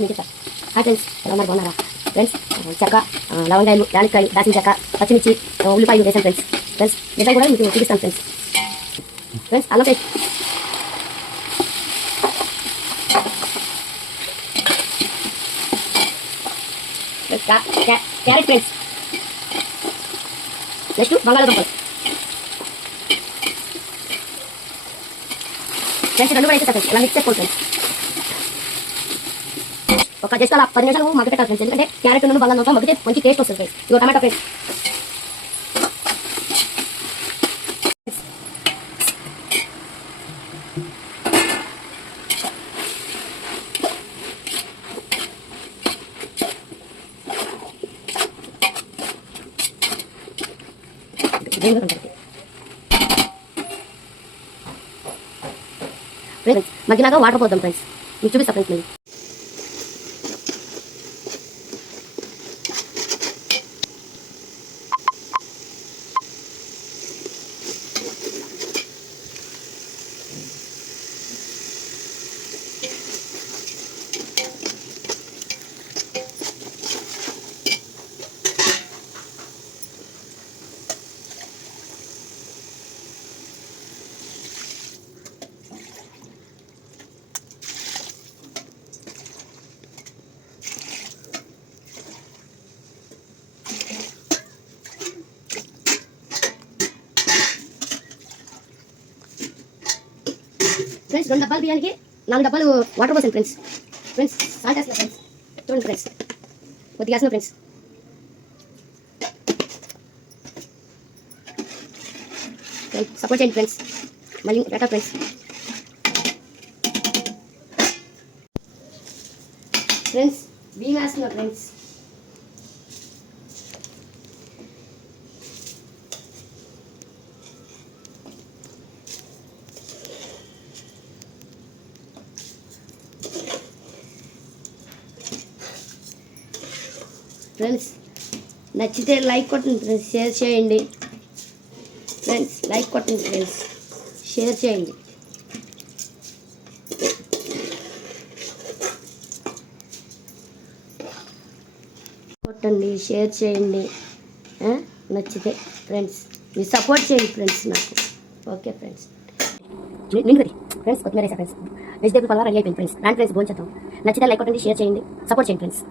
మీకు చెప్తా. Hi friends, ఎలా ఉన్నారు? బాగున్నారా ఫ్రెండ్స్? చెక్క, లవంగాయలు, యాలక్కాయలు, దాచిన చెక్క, పచ్చిమిర్చి, ఉల్లిపాయలు వేసాను ఫ్రెండ్స్. ఫ్రెండ్స్ నిజం కూడా మీకు చూపిస్తాను ఫ్రెండ్స్. ఫ్రెండ్స్ అల్లం పేస్ట్, క్యారెట్ ఫ్రెండ్స్, నెక్స్ట్ బంగాళదుంపలు ఫ్రెండ్స్. రెండు కూడా వేసేస్తా ఫ్రెండ్స్. ఇలా మిక్స్ చేసుకోండి ఫ్రెండ్స్. ఒక జస్ట్ అలా 10 నిమిషాలు మగ్గ పెట్టాలి ఫ్రెండ్స్. ఎందుకంటే క్యారెట్ నుండి బంగాళదుంప మగ్గితే మంచి టేస్ట్ వస్తుంది ఫ్రెండ్స్. ఇదిగో టమాటో ఫ్రెండ్స్. ఫ్రెండ్స్ మగ్గినాక వాటర్ పోద్దాం ఫ్రెండ్స్. మీకు చూపిస్తా ఫ్రెండ్స్. మళ్ళీ ఫ్రెండ్స్ 2 డబ్బాలు బియ్యానికి 4 డబ్బాలు వాటర్ పోసాను ఫ్రెండ్స్. ఫ్రెండ్స్ సాల్ట్ వేస్తున్నా ఫ్రెండ్స్. చూడండి ఫ్రెండ్స్, కొద్దిగా వేస్తున్నా ఫ్రెండ్స్. సపోర్ట్ చేయండి ఫ్రెండ్స్. మళ్ళీ టాటా ఫ్రెండ్స్. ఫ్రెండ్స్ బియ్యం వేస్తున్నా ఫ్రెండ్స్. ఫ్రెండ్స్ నచ్చితే లైక్ కొట్టండి ఫ్రెండ్స్, షేర్ చేయండి ఫ్రెండ్స్. లైక్ కొట్టండి ఫ్రెండ్స్, షేర్ చేయండి. కొట్టండి, షేర్ చేయండి. నచ్చితే ఫ్రెండ్స్ మీరు సపోర్ట్ చేయండి ఫ్రెండ్స్ నాకు. Okay friends. ఫ్రెండ్స్ కొత్తిమీర వేసా ఫ్రెండ్స్. వెజిటేబుల్ పలావ్ రెడీ అయిపోయింది ఫ్రెండ్స్. రాండి ఫ్రెండ్స్ భోంచేద్దాం. నచ్చితే లైక్ కొట్టండి, షేర్ చేయండి, సపోర్ట్ చేయండి ఫ్రెండ్స్.